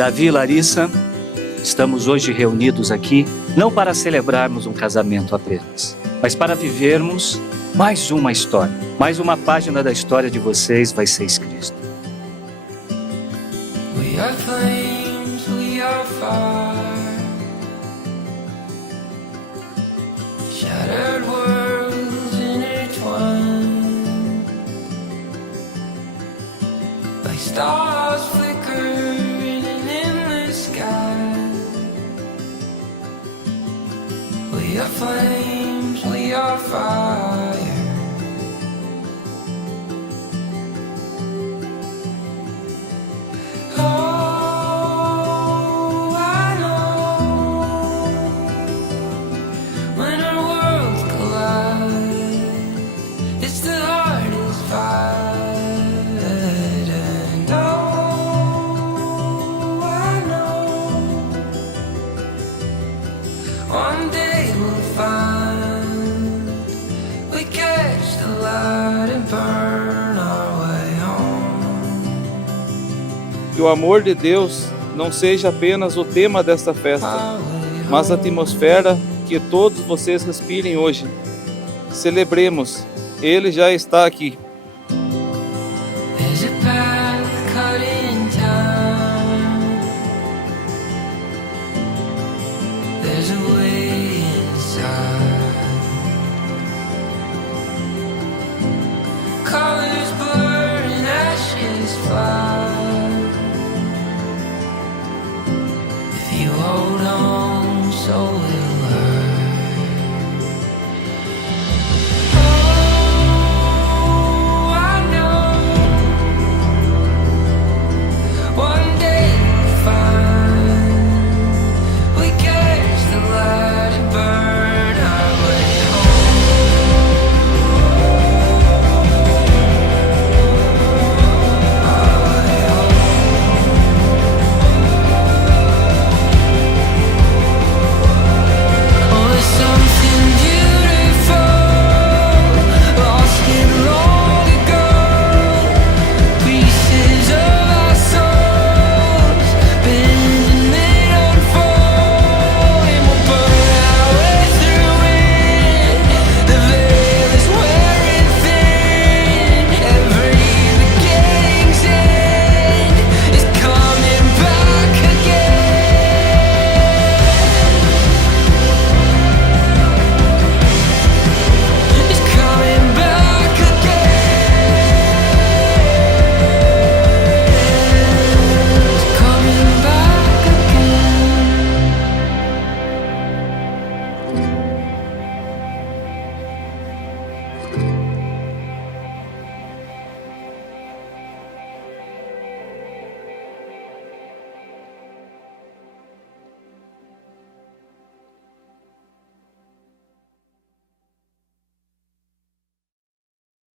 Davi e Larissa, estamos hoje reunidos aqui, não para celebrarmos um casamento apenas, mas para vivermos mais uma história. Mais uma página da história de vocês vai ser escrita. We are flames, we are fire, shattered worlds intertwined, like stars flicker in an endless sky. We are flames, we are fire. Oh, I know when our worlds collide, it's the hardest fight. And oh, I know one day we'll find we catch the light and burn our way home. Que o amor de Deus não seja apenas o tema desta festa, mas a atmosfera que todos vocês respirem hoje. Celebremos, Ele já está aqui. There's a path cut in time. There's a way inside. Colors blur and ashes fly.